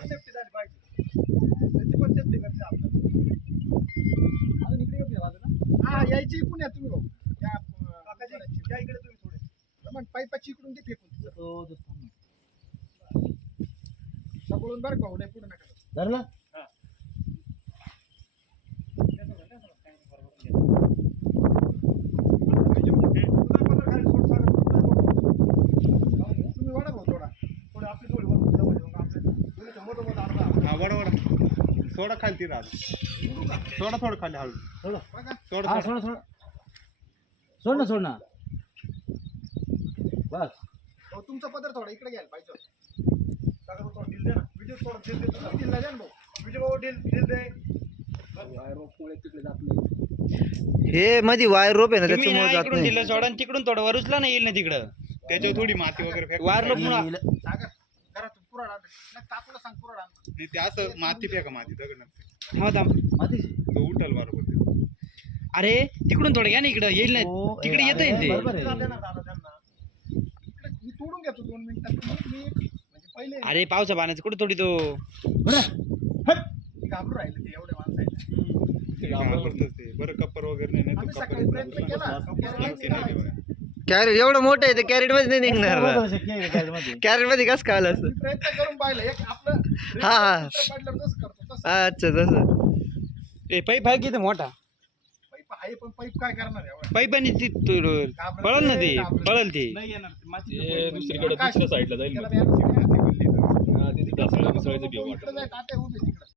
पण सेफ्टी झाली पाहिजे. त्याची पण सेफ्टी करते आपल्याला अजून इकडे येऊ बाजूला? हा यायची इकडून या तुम्ही भाऊ. या अं, काकाजी, या इकडे तुम्ही थोडे. मग पाईपाची इकडून ती फेकून थांब ना. सगळून बरं भाऊ नाही पुढे नका. धरलं बिजू, उतर पतर खाली सोड, सागर, उतर पतर. तुम्ही वाढा भाऊ थोडा थोडी आपली थोडी वर उचला म्हणजे मग आपल्या दोन्हीचं मोठं मोठं अर्धा हा वड वड. सोडा खाली ती राहत सोडू थोडं खाली हळू. सोड. बघा सोडा हा सोडा. सोड सोड. सोड ना सोड ना. बस. तुमचा पदर थोडा इकडे घ्यायला पाहिजे होता. सागर भाऊ थोडं ढील दे ना. विजय थोडं ढील दे. तुला ढील द्या ना भाऊ? विजय भाऊ ढील ढील दे. रोपमुळे तिकडे जात नाही. हे मध्ये वायर रोप आहे ना तुम्ही त्याच्यामुळे जात इकडून नाही. दिलं सोडा आणि तिकडून थोडं वर उचला ना येईल ना तिकडं. त्याच्यावर थोडी माती वगैरे फेक वार लोक मुळा. सागर. घरातून पुराड आण नाही ते असं माती माती दगड नसते तो उठल बरोबर ते. अरे तिकडून थोडं घ्या ना इकडं येईल ना. हो, ए, तिकडे येत अरे, ते. बरोबर आहे. ना दादा त्यांना. इकडे मी तोडून घेतो दोन मिनिटात मी मी- म्हणजे पहिले अरे पावसा पाण्याचं कुठं थोडी तो राहिले ते एवढे. ते घाबरतच ते. बरं कप्पर वगैरे नाही आम्ही नाही ते सकाळी प्रयत्न केला. कप्पर नक्की नाही ते बघा. कॅरेट एवढं मोठं आहे ते कॅरेटमध्ये नाही निघणार कॅरेटमध्ये कसं काय आलं असं मी प्रयत्न करून पाहिलं एक आपलं हा, हा. चित्र पडलं तसं करतो तसं अच्छा तसं ए पाईप आहे किती मोठा पाईप आहे पण पाईप काय करणार आहे एवढं? पाईप आणि ती पळल ना ते पळल ते नाही येणार ते दुसरीकडे काय? दुसऱ्या साईडला जाईल त्याला मग. ते बोलले. हा, ते तिकडे असं मिसळायचं घेऊ इकडे वाटत जाय, तात्या उभे तिकडे.